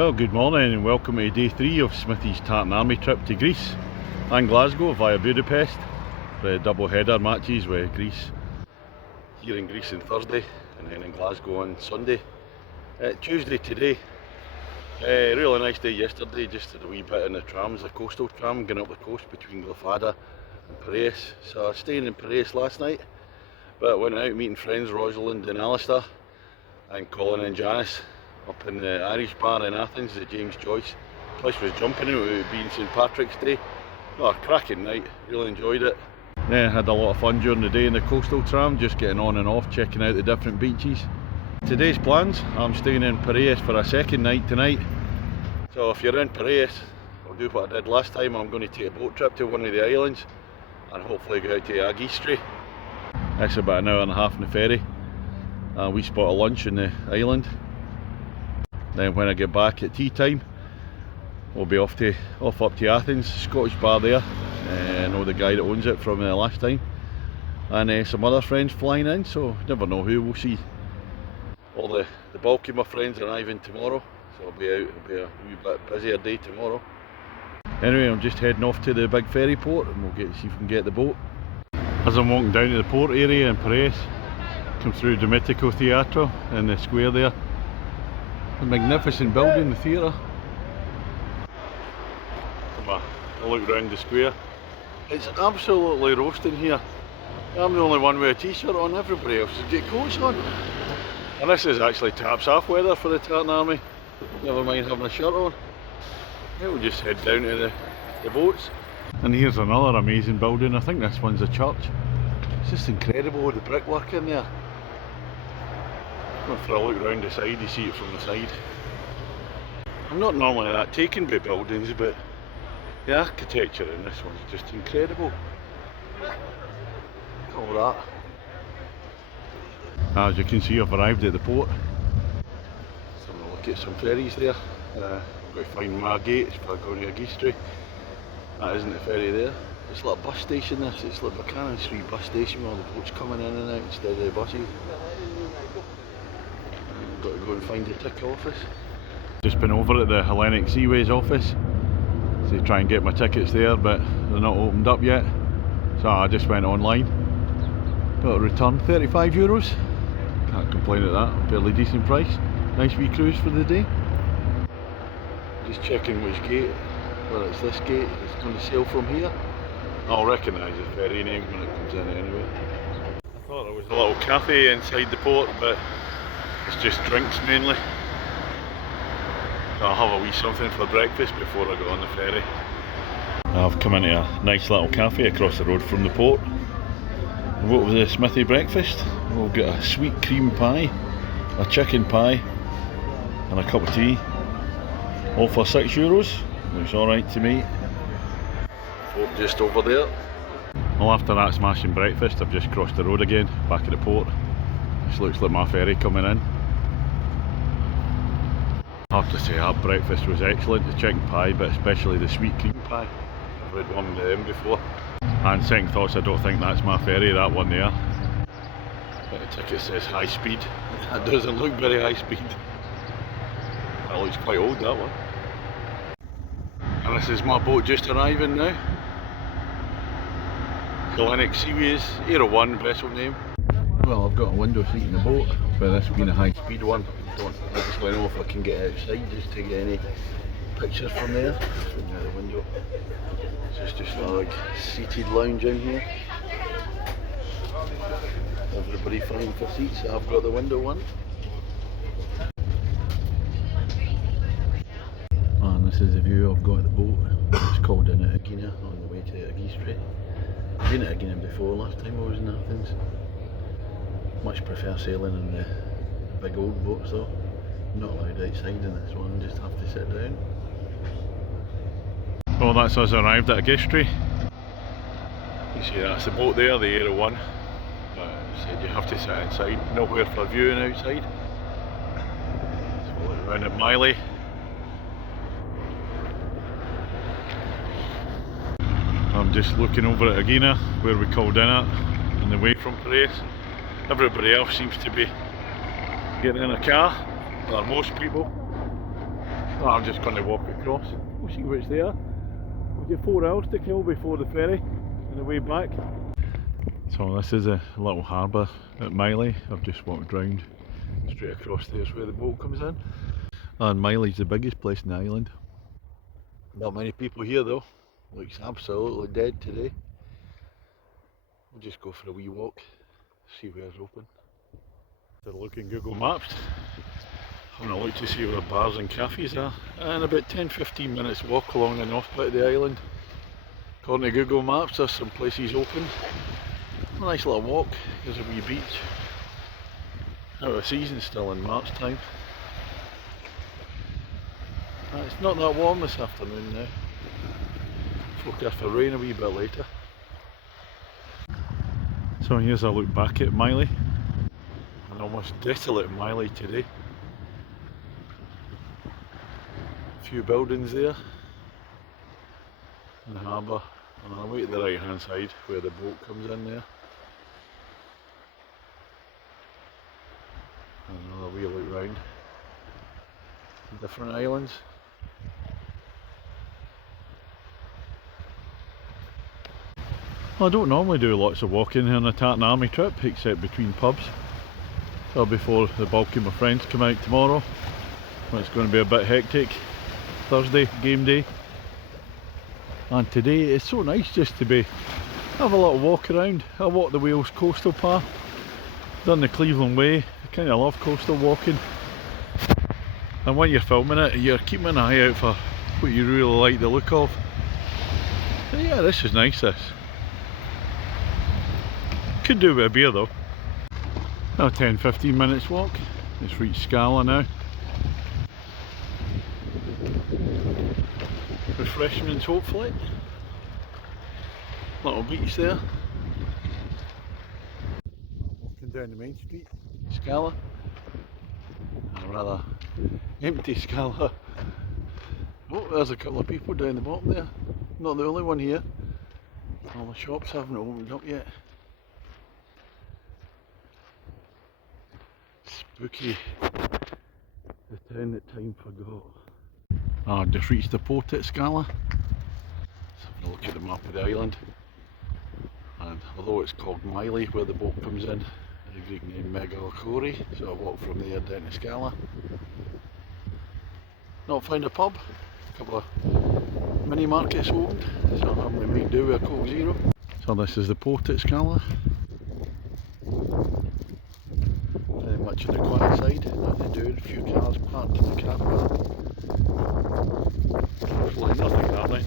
Well, good morning and welcome to day 3 of Smithy's Tartan army trip to Greece and Glasgow via Budapest for double header matches with Greece here in Greece on Thursday and then in Glasgow on Sunday. Tuesday today. Really nice day yesterday, just had a wee bit in the trams, the coastal tram going up the coast between Glyfada and Piraeus. So I was staying in Piraeus last night, but I went out meeting friends Rosalind and Alistair and Colin and Janice up in the Irish bar in Athens, the James Joyce. The place was jumping out, it being St Patrick's Day. Oh, a cracking night, really enjoyed it. Yeah, had a lot of fun during the day in the coastal tram, just getting on and off, checking out the different beaches. Today's plans, I'm staying in Piraeus for a second night tonight. So if you're in Piraeus, I'll do what I did last time. I'm going to take a boat trip to one of the islands and hopefully go out to Agistri. That's about an hour and a half on the ferry. We spot a lunch in the island. Then when I get back at tea time, we'll be off up to Athens, Scottish bar there. I know the guy that owns it from last time. And some other friends flying in, so never know who we'll see. All the bulk of my friends are arriving tomorrow, so I'll be out, it'll be a wee bit busier day tomorrow. Anyway, I'm just heading off to the big ferry port and we'll see if we can get the boat. As I'm walking down to the port area in Piraeus, come through Domitico Theatre in the square there. A magnificent building, the theatre. Come a look round the square. It's absolutely roasting here. I'm the only one with a t-shirt on, everybody else has got coats on. And this is actually taps off weather for the Tartan army. Never mind having a shirt on. Yeah, we'll just head down to the boats. And here's another amazing building. I think this one's a church. It's just incredible with the brickwork in there. For a look round the side, you see it from the side. I'm not normally that taken by buildings, but the architecture in this one's just incredible. All that. As you can see, I've arrived at the port. Let's have a look at some ferries there. I've got to find my gate for going to Agistri. That isn't the ferry there. It's like a bus station this, it's like Buchanan Street bus station where all the boats coming in and out instead of the buses. Got to go and find the ticket office. Just been over at the Hellenic Seaways office to try and get my tickets there, but they're not opened up yet. So I just went online. Got a return, €35. Can't complain at that, fairly decent price. Nice wee cruise for the day. Just checking which gate, well it's this gate, it's going to sail from here. I'll recognise the ferry name when it comes in anyway. I thought there was a little cafe inside the port, but it's just drinks mainly. I'll have a wee something for breakfast before I go on the ferry. I've come into a nice little cafe across the road from the port. What was the Smithy breakfast? We've got a sweet cream pie, a chicken pie and a cup of tea. All for €6. Looks alright to me. Port just over there. Well, after that smashing breakfast, I've just crossed the road again, back at the port. This looks like my ferry coming in. I have to say that breakfast was excellent, the chicken pie, but especially the sweet cream pie. I've had one of them before. And second thoughts, I don't think that's my ferry, that one there. But the ticket says high speed. That doesn't look very high speed. That looks quite old, that one. And this is my boat just arriving now. Hellenic Seaways, Aero 1 vessel name. Well, I've got a window seat in the boat, but this being a high speed one, I don't actually know if I can get outside just to get any pictures from there. Looking out the window. So it's just like seated lounge in here. Everybody fighting for seats, so I've got the window one. And this is the view I've got at the boat. It's called in at Agina on the way to Agistri. I've been at Agina before, last time I was in Athens. Much prefer sailing in the big old boats though. Not allowed outside in this one, just have to sit down. Well, that's us arrived at Agistri. You see that's the boat there, the Aero 1. But it said you have to sit inside, nowhere for viewing outside. So we'll look around at Miley. I'm just looking over at Agina, where we called in at, on the way from Piraeus. Everybody else seems to be getting in a car, or most people. So I'm just going to walk across. We'll see what's there. We've got 4 hours to kill before the ferry on the way back. So this is a little harbour at Miley. I've just walked round straight across there's where the boat comes in. And Miley's the biggest place in the island. Not many people here though. Looks absolutely dead today. We'll just go for a wee walk, see where's open. To look in Google Maps. Having a look to see where bars and cafes are. And about 10-15 minutes walk along the north bit of the island. According to Google Maps, there's some places open. A nice little walk. There's a wee beach. Out of season, still in March time. It's not that warm this afternoon now. Forecast for rain a wee bit later. So here's a look back at Miley. An almost desolate Miley today. A few buildings there in the harbour, and I'll wait at the right hand side where the boat comes in there. And another wee look round. Different islands. Well, I don't normally do lots of walking here on a Tartan Army trip, except between pubs. So before the bulk of my friends come out tomorrow, when it's going to be a bit hectic. Thursday, game day. And today it's so nice just to have a little walk around. I walked the Wales coastal path, done the Cleveland Way. I kind of love coastal walking. And when you're filming it, you're keeping an eye out for what you really like the look of. So yeah, this is nice, this. Could do with a beer though. Now 10-15 minutes walk. It's reached Scala now. Refreshments hopefully. Little beach there. Walking down the main street, Scala. A rather empty Scala. Oh, there's a couple of people down the bottom there. Not the only one here. All the shops haven't opened up yet. Spooky. The town that time forgot. I've just reached the port at Scala. Let's have a look at the map of the island. And although it's called Miley where the boat comes in, the Greek name Megalokori, so I walked from there down to Scala. Not found a pub, a couple of mini markets opened, so I'm going to make do with a Coke Zero. So this is the port at Scala. Very much on the quiet side, nothing doing, a few cars parked in the car park. Hopefully nothing happening.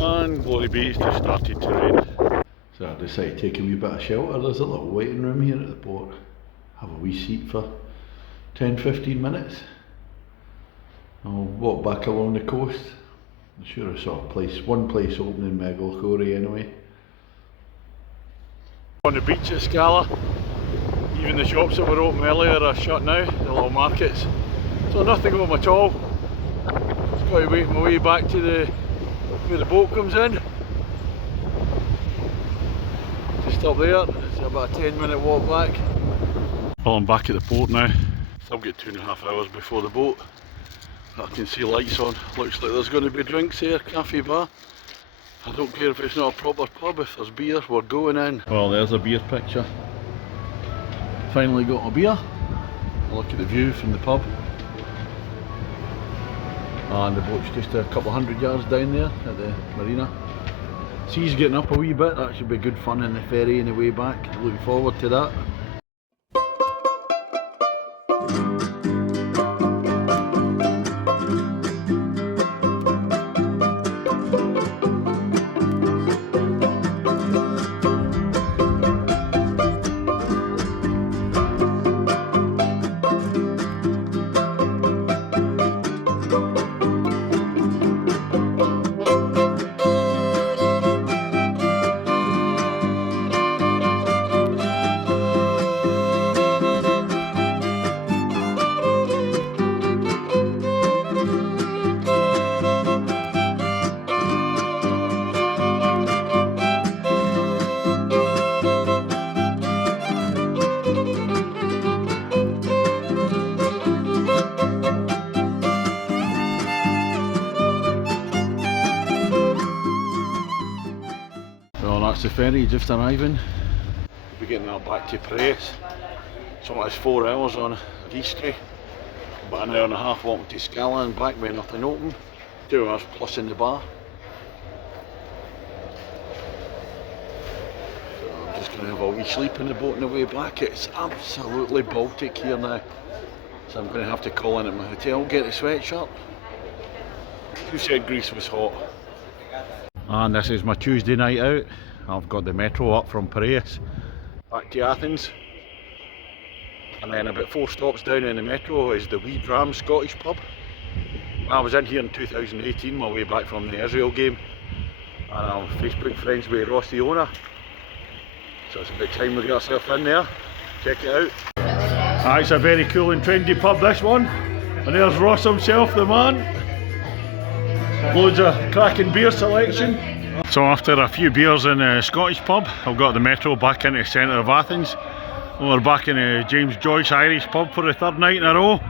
And Glory Beach just started to rain. So I decided to take a wee bit of shelter. There's a little waiting room here at the port. Have a wee seat for 10-15 minutes. I'll walk back along the coast. I'm sure I saw one place open in Megalokori anyway. On the beach at Scala. Even the shops that were open earlier are shut now, the little markets. So nothing open at all. Just got to wait my way back to where the boat comes in. Just up there, it's about a 10-minute walk back. Well, I'm back at the port now. Still got 2.5 hours before the boat. I can see lights on. Looks like there's going to be drinks here, cafe bar. I don't care if it's not a proper pub, if there's beer, we're going in. Well, there's a beer picture. Finally got a beer. Look at the view from the pub. And the boat's just a couple of 100 yards down there at the marina. Sea's getting up a wee bit, that should be good fun in the ferry on the way back. Looking forward to that. That's the ferry just arriving. We'll be getting that back to Piraeus. So it's 4 hours on Agistri, about an hour and a half walking to Scala and back with nothing open. 2 hours plus in the bar. So I'm just going to have a wee sleep in the boat on the way back. It's absolutely Baltic here now. So I'm going to have to call in at my hotel, get a sweatshirt. Who said Greece was hot? And this is my Tuesday night out. I've got the metro up from Piraeus back to Athens. And then about 4 stops down in the metro is the Wee Dram Scottish pub. I was in here in 2018, my way back from the Israel game. And I'm Facebook friends with Ross the owner. So it's about time we get ourselves in there. Check it out. It's a very cool and trendy pub, this one. And there's Ross himself, the man. Loads of cracking beer selection. So after a few beers in a Scottish pub, I've got the metro back into the centre of Athens. We're back in a James Joyce Irish pub for the 3rd night in a row.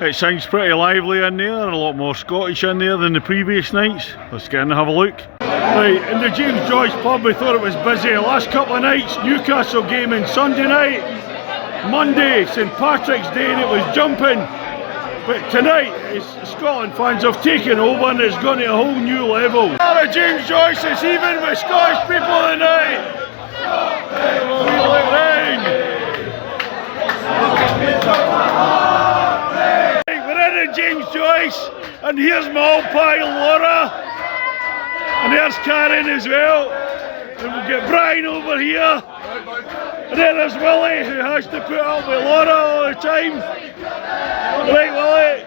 It sounds pretty lively in there, a lot more Scottish in there than the previous nights. Let's get in and have a look. Right, in the James Joyce pub we thought it was busy the last couple of nights. Newcastle game on Sunday night, Monday St Patrick's Day, and it was jumping. But tonight, Scotland fans have taken over and it's gone to a whole new level. The James Joyce is even with Scottish people tonight. We look round. We're in the James Joyce, and here's my old pal Laura, and there's Karen as well, and we've got Brian over here, and then there's Willie, who has to put up with Laura all the time. Right, Willie?